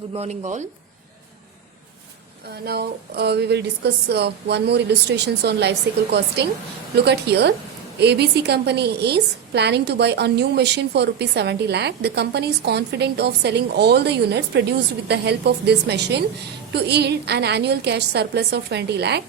Good morning all. Now we will discuss one more illustrations on life cycle costing. Look at here. ABC company is planning to buy a new machine for rupees 70 lakh. The company is confident of selling all the units produced with the help of this machine to yield an annual cash surplus of 20 lakh.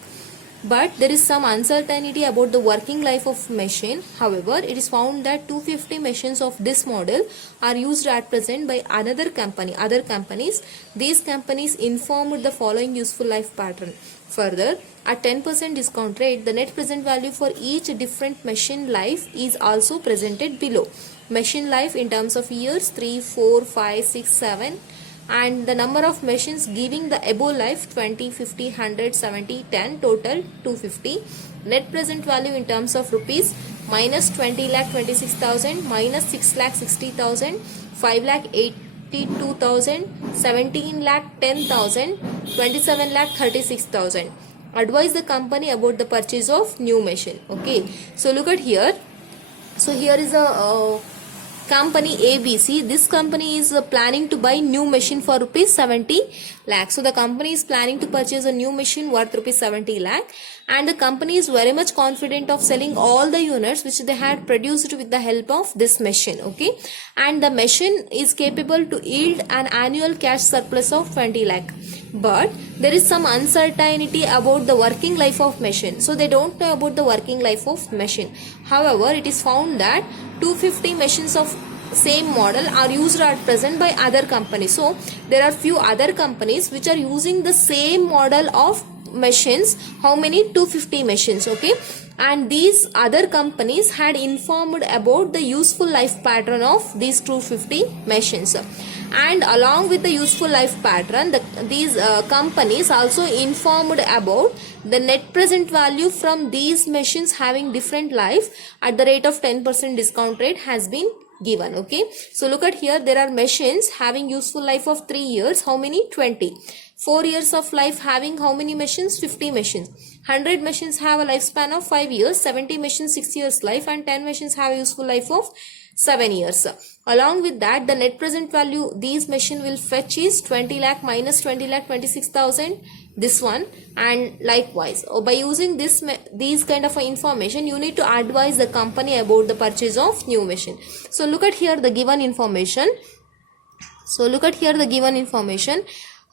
But there is some uncertainty about the working life of machine. However, it is found that 250 machines of this model are used at present by other companies. These companies informed the following useful life pattern. Further, at 10% discount rate, the net present value for each different machine life is also presented below. Machine life in terms of years 3, 4, 5, 6, 7, and the number of machines giving the above life 20, 50, 100, 70, 10, total 250. Net present value in terms of rupees minus 20 lakh 26,000, minus 6 lakh 60,000, 5 lakh 82,000, 17 lakh 10,000, 27 lakh 36,000. Advise the company about the purchase of new machine. Okay, so look at here. So here is a company ABC. This company is planning to buy new machine for rupees 70 lakh. So the company is planning to purchase a new machine worth rupees 70 lakh, and the company is very much confident of selling all the units which they had produced with the help of this machine. Okay, and the machine is capable to yield an annual cash surplus of 20 lakh. But there is some uncertainty about the working life of machine, so they don't know about the working life of machine. However, it is found that 250 machines of same model are used at present by other companies. So there are few other companies which are using the same model of machines. How many? 250 machines. Okay, and these other companies had informed about the useful life pattern of these 250 machines, and along with the useful life pattern, these companies also informed about the net present value from these machines having different life at the rate of 10% discount rate has been given. Okay, so look at here, there are machines having useful life of 3 years. How many? 20. 4 years of life having how many machines? 50 machines. 100 machines have a lifespan of 5 years, 70 machines 6 years life, and 10 machines have a useful life of 7 years. Along with that, the net present value these machine will fetch is 20 lakh minus 20 lakh 26,000, this one, and likewise. By using these kind of information, you need to advise the company about the purchase of new machine. So look at here the given information.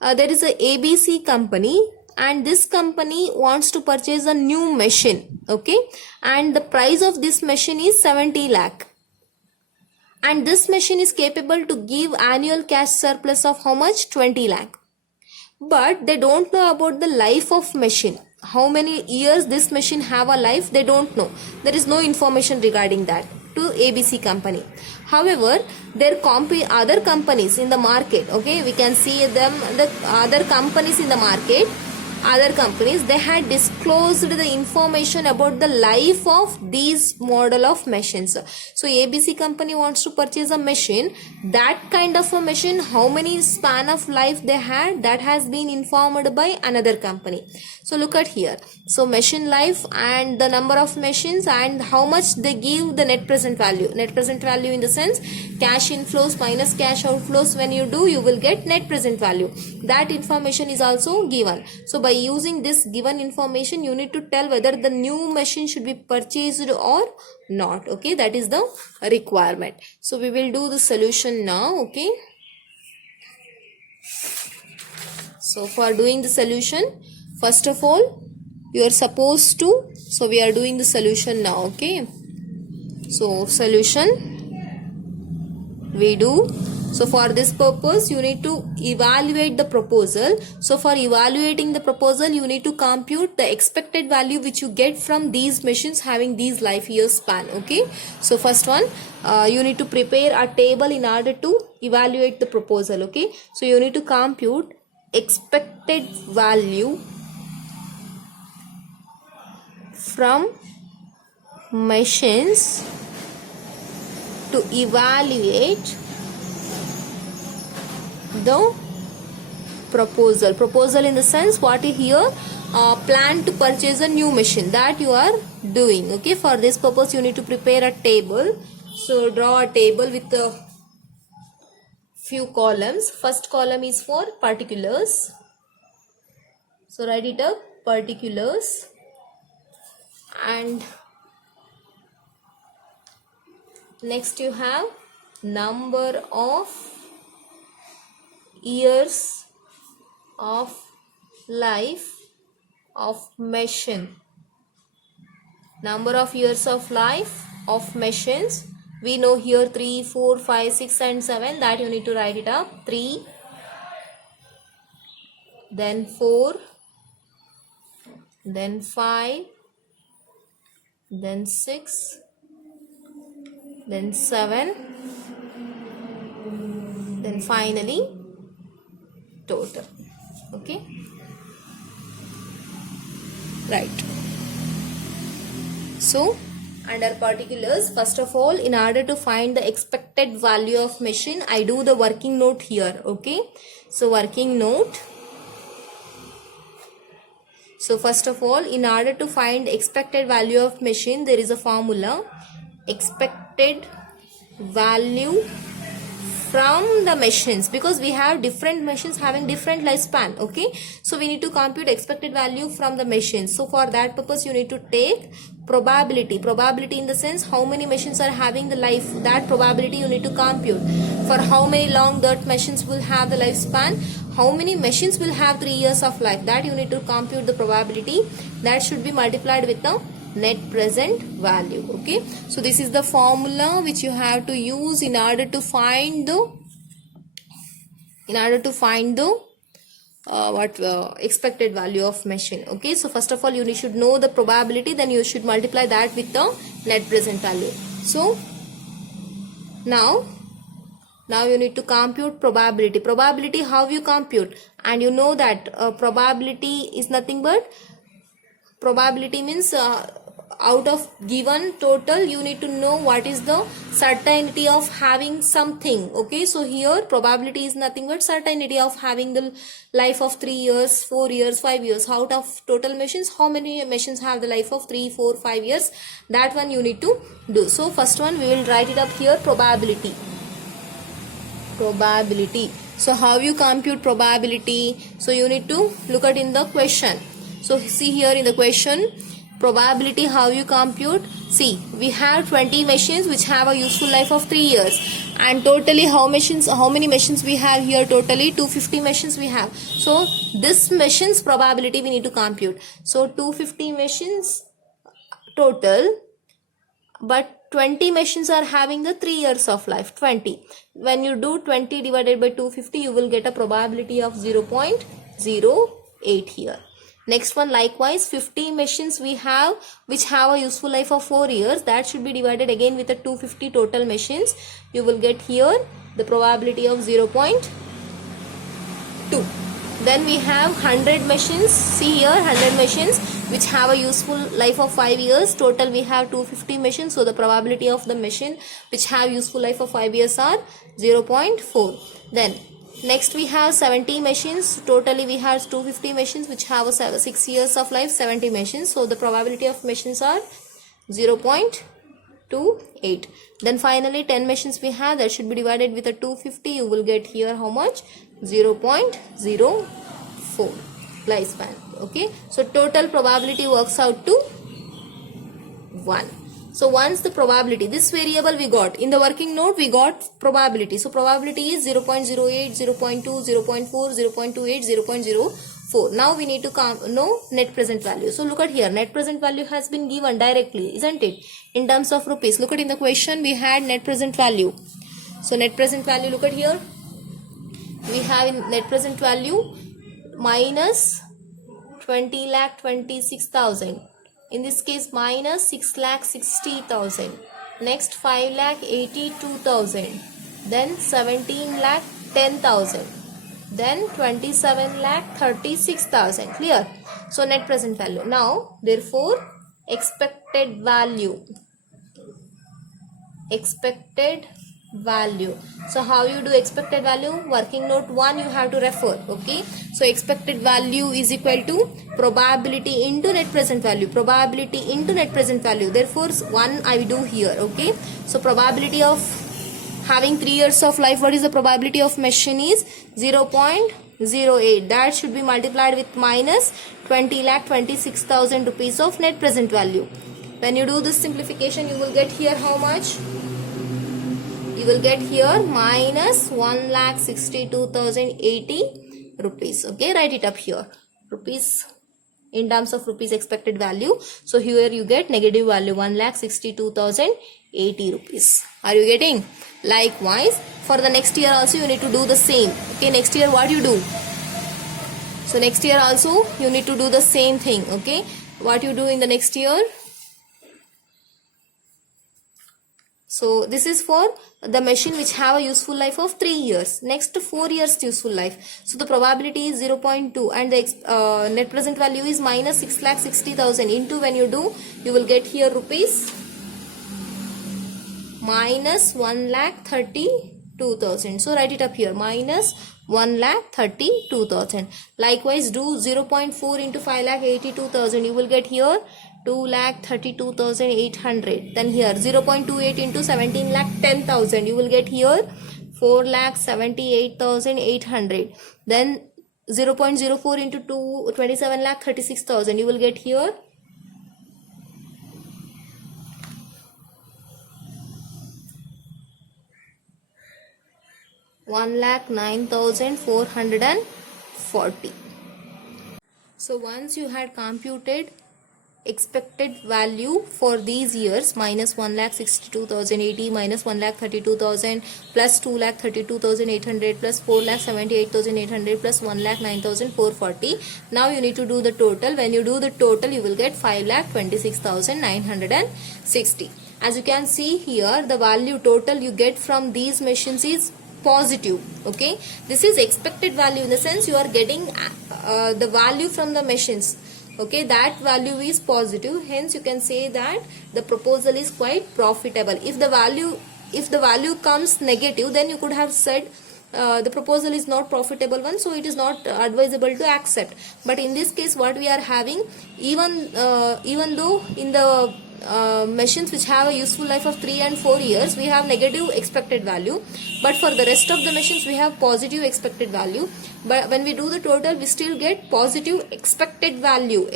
There is a ABC company, and this company wants to purchase a new machine. Okay, and the price of this machine is 70 lakh. And this machine is capable to give annual cash surplus of how much? 20 lakh. But they don't know about the life of machine. How many years this machine have a life, they don't know. There is no information regarding that to ABC company. However, there other companies in the market. Okay, we can see them, the other companies in the market. Other companies, they had disclosed the information about the life of these model of machines. So ABC company wants to purchase a machine. That kind of a machine, how many span of life they had, that has been informed by another company. So look at here. So machine life and the number of machines and how much they give the net present value. Net present value in the sense cash inflows minus cash outflows. When you do, you will get net present value. That information is also given. So by using this given information, you need to tell whether the new machine should be purchased or not. Okay, that is the requirement. So we will do the solution now. Okay, so for doing the solution, first of all, you are supposed to, so we are doing the solution now. Okay, so solution we do. So for this purpose, you need to evaluate the proposal. So for evaluating the proposal, you need to compute the expected value which you get from these machines having these life years span. Okay, so first one, you need to prepare a table in order to evaluate the proposal. Okay, so you need to compute expected value from machines to evaluate the proposal in the sense what is here, plan to purchase a new machine that you are doing. Okay, for this purpose you need to prepare a table. So draw a table with the few columns. First column is for particulars. So write it up, particulars, and next you have number of years of life of machine. Number of years of life of machines. We know here 3, 4, 5, 6 and 7. That you need to write it up. 3, then 4, then 5, then 6, then 7, then finally total. Okay, right. So under particulars, first of all, in order to find the expected value of machine, I do the working note here. Okay, so working note. So first of all, in order to find expected value of machine, there is a formula. Expected value from the machines, because we have different machines having different lifespan. Okay, so we need to compute expected value from the machines. So for that purpose, you need to take probability. Probability in the sense how many machines are having the life. That probability you need to compute. For how many long that machines will have the lifespan, how many machines will have 3 years of life, that you need to compute the probability. That should be multiplied with the net present value. Okay, so this is the formula which you have to use in order to find the expected value of machine. Okay, so first of all you should know the probability, then you should multiply that with the net present value. So now you need to compute probability. Probability, how you compute? And you know that probability is nothing but, probability means out of given total you need to know what is the certainty of having something. Okay, so here probability is nothing but certainty of having the life of 3 years, 4 years, 5 years. Out of total machines, how many machines have the life of 3, 4, 5 years, that one you need to do. So first one we will write it up here, probability. So how you compute probability? So you need to look at in the question. So see here in the question, probability how you compute. See, we have 20 machines which have a useful life of 3 years, and totally how many machines we have here? Totally 250 machines we have. So this machines probability we need to compute. So 250 machines total, but 20 machines are having the 3 years of life. 20. When you do 20 divided by 250, you will get a probability of 0.08 here. Next one, likewise 50 machines we have which have a useful life of 4 years. That should be divided again with the 250 total machines. You will get here the probability of 0.2. Then we have 100 machines. See here, 100 machines which have a useful life of 5 years. Total we have 250 machines. So the probability of the machine which have useful life of 5 years are 0.4. Then next we have 70 machines. Totally we have 250 machines which have a 6 years of life, 70 machines. So the probability of machines are 0.28. Then finally 10 machines we have, that should be divided with a 250. You will get here how much? 0.04 lifespan. Okay, so total probability works out to 1. So once the probability, this variable we got in the working note, we got probability. So probability is 0.08, 0.2, 0.4, 0.28, 0.04. Now we need to know net present value. So look at here, net present value has been given directly, isn't it? In terms of rupees. Look at in the question we had net present value. So net present value, look at here. We have in net present value minus 20,26,000. In this case minus 6,60,000. Next 5,82,000. Then 17,10,000. Then 27,36,000. Clear? So net present value. Now therefore expected value. So how you do expected value? Working note 1 you have to refer. Okay, so expected value is equal to probability into net present value. Probability into net present value. Therefore 1 I do here. Okay, so probability of having 3 years of life, what is the probability of machine is 0.08. That should be multiplied with minus 20,26,000 rupees of net present value. When you do this simplification, you will get here how much? You will get here minus 1,62,080 rupees. Okay, write it up here. Rupees in terms of rupees expected value. So here you get negative value 1,62,080 rupees. Are you getting? Likewise, for the next year also you need to do the same. Okay, next year what you do? So next year also you need to do the same thing. Okay, what you do in the next year? So this is for the machine which have a useful life of 3 years. Next 4 years useful life. So the probability is 0.2 and the net present value is minus 6,60,000 into when you do, you will get here rupees minus 1,32,000. So write it up here, minus 1,32,000. Likewise do 0.4 into 5,82,000. You will get here 2,32,800. Then here 0.28 into 17,10,000. You will get here 4,78,800. Then 0.04 into 27,36,000. You will get here 1,09,440. So once you had computed expected value for these years, minus 1,62,080 minus 1,32,000 plus 2,32,800 plus 4,78,800 plus 1,09,440. Now you need to do the total. When you do the total, you will get 5,26,960. As you can see here, the value total you get from these machines is positive. Okay, this is expected value, in the sense you are getting the value from the machines. Okay, that value is positive, hence you can say that the proposal is quite profitable. If the value comes negative, then you could have said the proposal is not profitable one, so it is not advisable to accept. But in this case, what we are having, even though in the machines which have a useful life of 3 and 4 years, we have negative expected value, but for the rest of the machines we have positive expected value. But when we do the total, we still get positive expected value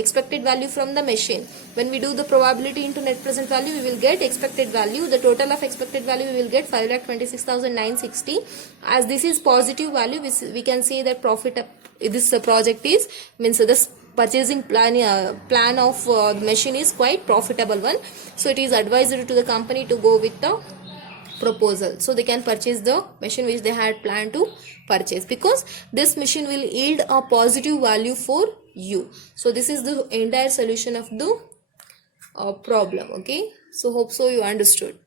from the machine. When we do the probability into net present value, we will get expected value. The total of expected value we will get 5,26,960. As this is positive value, we can say that this project is, means this purchasing plan of the machine is quite profitable one. So it is advised to the company to go with the proposal, so they can purchase the machine which they had planned to purchase, because this machine will yield a positive value for you. So this is the entire solution of the problem. Okay, so hope so you understood.